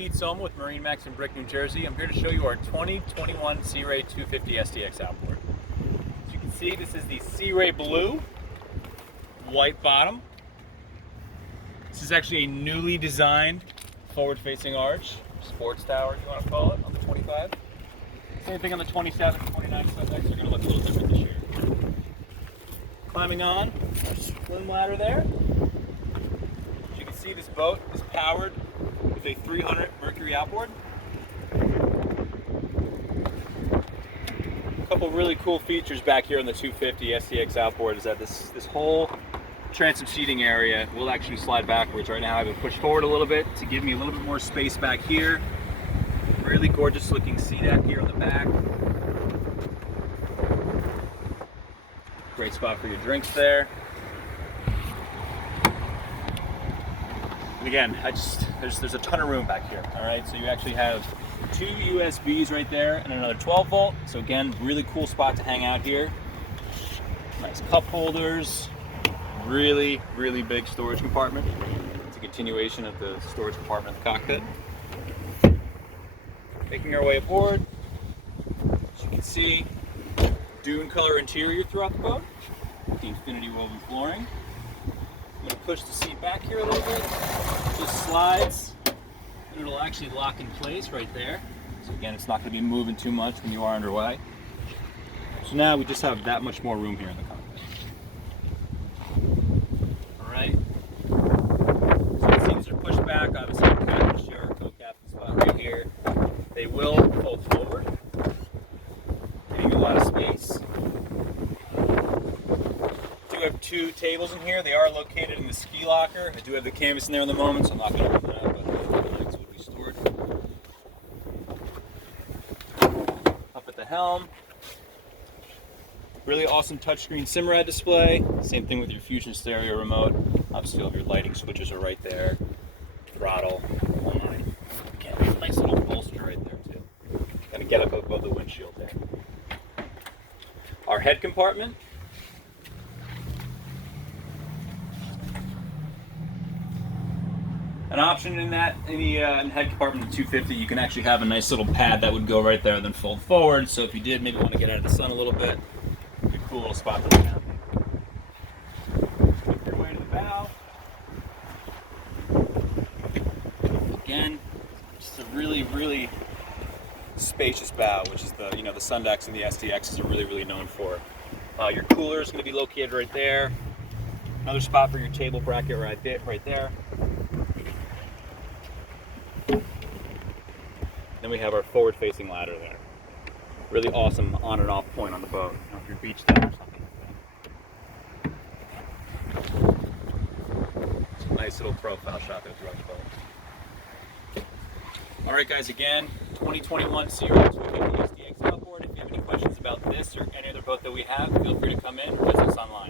Pete Soma with MarineMax in Brick, New Jersey. I'm here to show you our 2021 Sea Ray 250 SDX outboard. As you can see, this is the Sea Ray Blue, white bottom. This is actually a newly designed forward-facing arch, sports tower if you want to call it, on the 25. Same thing on the 27, 29 subdecks are going to look a little different this year. Climbing on, swim ladder there. As you can see, this boat is powered with a 300 Mercury outboard. A couple really cool features back here on the 250 SDX outboard is that this whole transom seating area will actually slide backwards. Right now I have it pushed forward a little bit to give me a little bit more space back here. Really gorgeous looking seat deck here on the back. Great spot for your drinks there. And again, there's a ton of room back here, all right? So you actually have two USBs right there and another 12 volt. So again, really cool spot to hang out here. Nice cup holders, really big storage compartment. It's a continuation of the storage compartment in the cockpit. Making our way aboard, as you can see, dune color interior throughout the boat, the infinity woven flooring. I'm going to push the seat back here a little bit. It just slides, and it'll actually lock in place right there. So again, it's not going to be moving too much when you are underway. So now we just have that much more room here in the cockpit. All right. So the seats are pushed back. Obviously, you can share a co-captain spot right here. They will fold forward, giving you a lot of space. I do have two tables in here. They are located in the ski locker. I do have the canvas in there in the moment, so I'm not going to open that up, but the legs will be stored. Up at the helm. Really awesome touchscreen Simrad display. Same thing with your Fusion stereo remote. Obviously, all of your lighting switches are right there. Throttle, oh my. Again, nice little bolster right there too. Gonna get up above the windshield there. Our head compartment. An option in the head compartment of the 250, you can actually have a nice little pad that would go right there and then fold forward. So if you did maybe want to get out of the sun a little bit, it'd be a cool little spot to hang out. Make your way to the bow. Again, just a really spacious bow, which is the the Sundex and the SDX are really known for. Your cooler is going to be located right there. Another spot for your table bracket right there. Then we have our forward-facing ladder there. Really awesome on and off point on the boat. If you're beach day or something. It's a nice little profile shot there throughout the boat. All right, guys. Again, 2021 Sea Ray 250 SDX outboard. If you have any questions about this or any other boat that we have, feel free to come in or visit us online.